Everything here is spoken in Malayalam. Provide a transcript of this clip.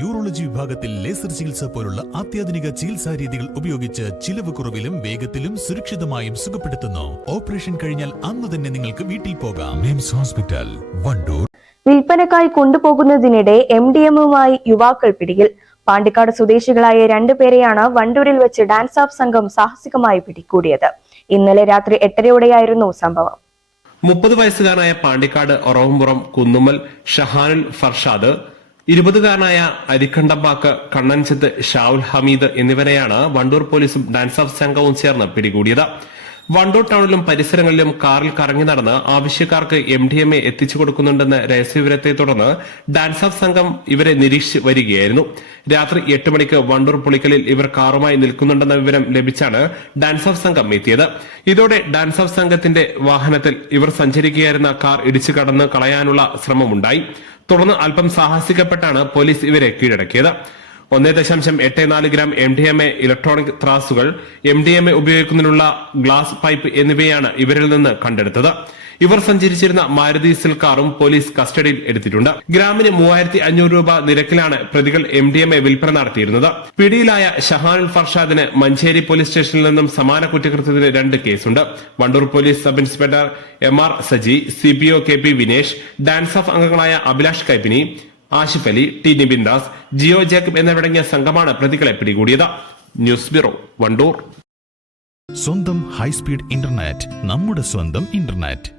യൂറോളജി വിഭാഗത്തിൽ ലേസർ ചികിത്സ പോലുള്ള അത്യാധുനിക ചികിത്സാ രീതികൾ ഉപയോഗിച്ച് ചിലവ് കുറവിലും വേഗത്തിലും സുരക്ഷിതമായും സുഖപ്പെടുത്തുന്നു. ഓപ്പറേഷൻ കഴിഞ്ഞാൽ അന്ന് തന്നെ നിങ്ങൾക്ക് വീട്ടിൽ പോകാം. മിംസ് ഹോസ്പിറ്റൽ വണ്ടൂർ. വിൽപ്പനക്കായി കൊണ്ടുപോകുന്നതിനിടെ എം ഡി എമ്മുമായി യുവാക്കൾ പിടിയിൽ. പാണ്ടിക്കാട് സ്വദേശികളായ രണ്ടുപേരെയാണ് വണ്ടൂരിൽ വെച്ച് ഡാൻസ് ഓഫ് സംഘം സാഹസികമായി പിടികൂടിയത്. ഇന്നലെ രാത്രി എട്ടരയോടെയായിരുന്നു സംഭവം. മുപ്പത് വയസ്സുകാരനായ പാണ്ടിക്കാട് ഒറവമ്പുറം കുന്നുമൽ ഷഹാനുൽ ഫർഷാദ് ഇരുപതുകാരനായ അരിക്കണ്ടമ്പാക്ക് കണ്ണൻചിത്ത് ഷാവുൽ ഹമീദ് എന്നിവരെയാണ് വണ്ടൂർ പോലീസും ഡാൻസ് ഓഫ് സംഘവും ചേർന്ന് പിടികൂടിയത്. വണ്ടൂർ ടൗണിലും പരിസരങ്ങളിലും കാറിൽ കറങ്ങി നടന്ന് ആവശ്യക്കാർക്ക് എം ഡി എം എ എത്തിച്ചു കൊടുക്കുന്നുണ്ടെന്ന രഹസ്യവിവരത്തെ തുടർന്ന് ഡാൻസ് ഓഫ് സംഘം ഇവരെ നിരീക്ഷിച്ച് വരികയായിരുന്നു. രാത്രി എട്ട് മണിക്ക് വണ്ടൂർ പുളിക്കലിൽ ഇവർ കാറുമായി നിൽക്കുന്നുണ്ടെന്ന വിവരം ലഭിച്ചാണ് ഡാൻസ് ഓഫ് സംഘം എത്തിയത്. ഇതോടെ ഡാൻസ് ഓഫ് സംഘത്തിന്റെ വാഹനത്തിൽ ഇവർ സഞ്ചരിക്കുകയായിരുന്ന കാർ ഇടിച്ചു കടന്ന് കളയാനുള്ള ശ്രമമുണ്ടായി. തുടർന്ന് അല്പം സാഹസികപ്പെട്ടാണ് പോലീസ് ഇവരെ കീഴടക്കിയത്. ഒന്നേ ദശാംശം എട്ട് നാല് gram M D M A electronic ത്രാസുകൾ M D M A ഉപയോഗിക്കുന്നതിനുള്ള ഗ്ലാസ് പൈപ്പ് എന്നിവയാണ് ഇവരിൽ നിന്ന് കണ്ടെടുത്തത്. ഇവർ സഞ്ചരിച്ചിരുന്ന മാരുതി കാറും പോലീസ് കസ്റ്റഡിയിൽ എടുത്തിട്ടുണ്ട്. ഗ്രാമിന് മൂവായിരത്തി അഞ്ഞൂറ് രൂപ നിരക്കിലാണ് പ്രതികൾ എം ഡി എം എ വിൽപ്പന നടത്തിയിരുന്നത്. പിടിയിലായ ഷഹാനുൽ ഫർഷാദിന് മഞ്ചേരി പോലീസ് സ്റ്റേഷനിൽ നിന്നും സമാന കുറ്റകൃത്യത്തിന് രണ്ട് കേസുണ്ട്. Wandoor police sub inspector M R Saji C P O K P Vinesh dance ഓഫ് അംഗങ്ങളായ അഭിലാഷ് കൈപ്പിനി ആഷിഫ് അലി ടി നിബിൻ ദാസ് ജിയോ ജേക്കബ് എന്നിവരടങ്ങിയ സംഘമാണ് പ്രതികളെ പിടികൂടിയത്. News bureau Wandoor. സ്വന്തം ഹൈസ്പീഡ് ഇന്റർനെറ്റ് നമ്മുടെ സ്വന്തം ഇന്റർനെറ്റ്.